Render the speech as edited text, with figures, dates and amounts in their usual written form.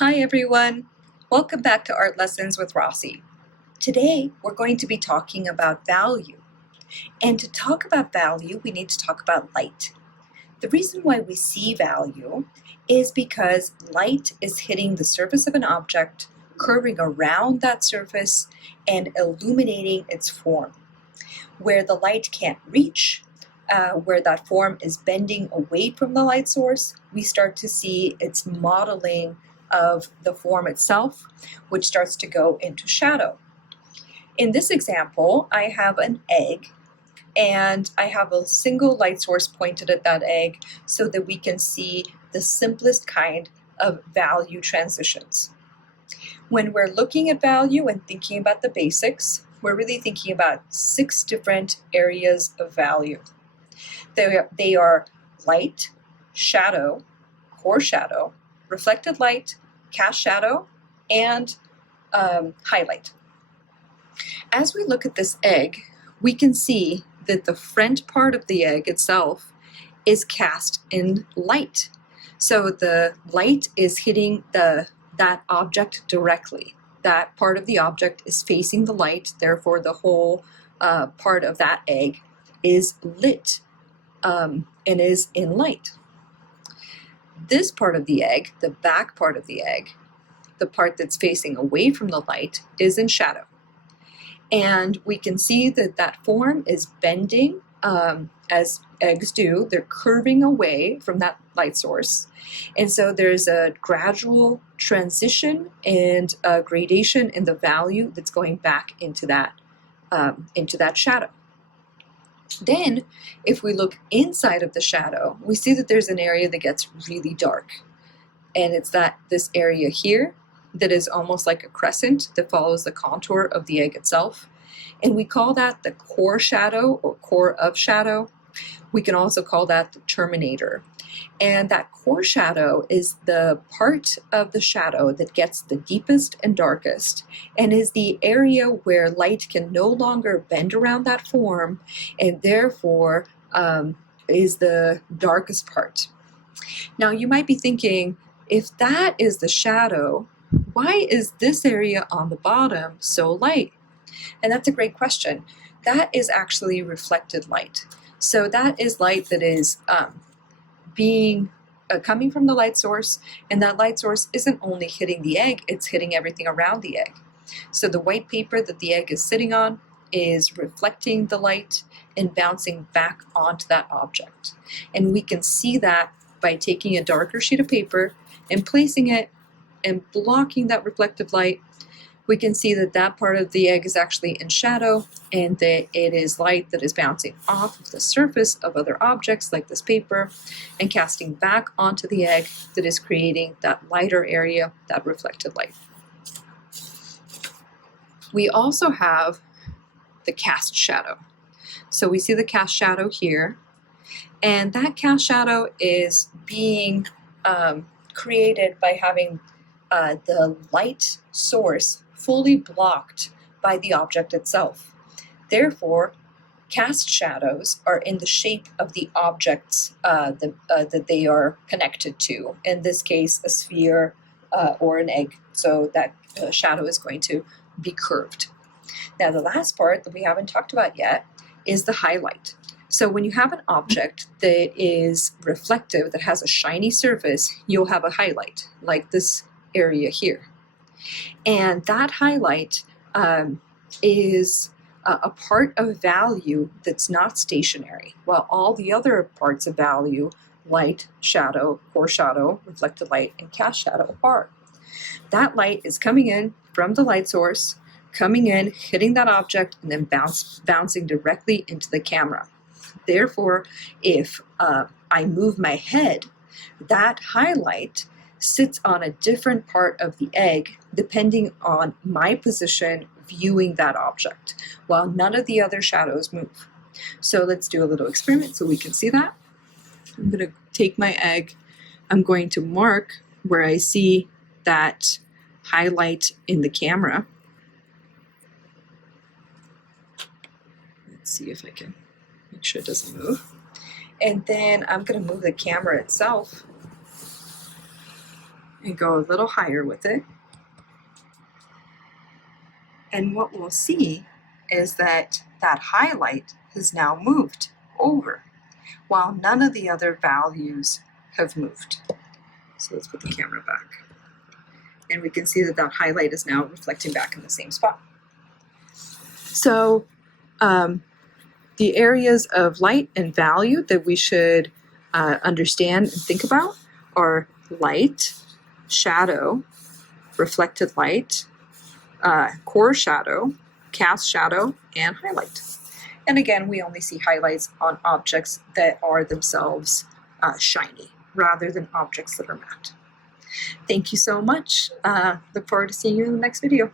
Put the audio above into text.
Hi everyone, welcome back to Art Lessons with Rossi. Today we're going to be talking about value. And to talk about value, we need to talk about light. The reason why we see value is because light is hitting the surface of an object, curving around that surface, and illuminating its form. Where the light can't reach, where that form is bending away from the light source, we start to see its modeling of the form itself, which starts to go into shadow. In this example, I have an egg, and I have a single light source pointed at that egg so that we can see the simplest kind of value transitions. When we're looking at value and thinking about the basics, we're really thinking about 6 different areas of value. They are light, shadow, core shadow, reflected light, cast shadow, and highlight. As we look at this egg, we can see that the front part of the egg itself is cast in light. So the light is hitting that object directly. That part of the object is facing the light, therefore the whole part of that egg is lit and is in light. This part of the egg, the back part of the egg, the part that's facing away from the light, is in shadow. And we can see that that form is bending as eggs do. They're curving away from that light source. And so there's a gradual transition and a gradation in the value that's going back into that shadow. Then, if we look inside of the shadow, we see that there's an area that gets really dark. And it's this area here that is almost like a crescent that follows the contour of the egg itself. And we call that the core shadow or core of shadow. We can also call that the terminator. And that core shadow is the part of the shadow that gets the deepest and darkest, and is the area where light can no longer bend around that form, and therefore is the darkest part. Now you might be thinking, if that is the shadow, why is this area on the bottom so light? And that's a great question. That is actually reflected light. So that is light that is coming from the light source, and that light source isn't only hitting the egg, it's hitting everything around the egg. So the white paper that the egg is sitting on is reflecting the light and bouncing back onto that object. And we can see that by taking a darker sheet of paper and placing it and blocking that reflective light. We can see that that part of the egg is actually in shadow, and that it is light that is bouncing off of the surface of other objects like this paper and casting back onto the egg that is creating that lighter area, that reflected light. We also have the cast shadow. So we see the cast shadow here, and that cast shadow is being created by having the light source fully blocked by the object itself. Therefore, cast shadows are in the shape of the objects that they are connected to. In this case, a sphere or an egg. So that shadow is going to be curved. Now, the last part that we haven't talked about yet is the highlight. So when you have an object that is reflective, that has a shiny surface, you'll have a highlight, like this area here. And that highlight is a part of value that's not stationary, while all the other parts of value, light, shadow, core shadow, reflected light, and cast shadow, are. That light is coming in from the light source, coming in, hitting that object, and then bouncing directly into the camera. Therefore, if I move my head, that highlight sits on a different part of the egg depending on my position viewing that object, while none of the other shadows move. So let's do a little experiment so we can see that. I'm going to take my egg. I'm going to mark where I see that highlight in the camera. Let's see if I can make sure it doesn't move. And then I'm going to move the camera itself and go a little higher with it. And what we'll see is that that highlight has now moved over, while none of the other values have moved. So let's put the camera back. And we can see that that highlight is now reflecting back in the same spot. So the areas of light and value that we should understand and think about are light, shadow, reflected light, core shadow, cast shadow, and highlight. And again, we only see highlights on objects that are themselves shiny rather than objects that are matte. Thank you so much. Look forward to seeing you in the next video.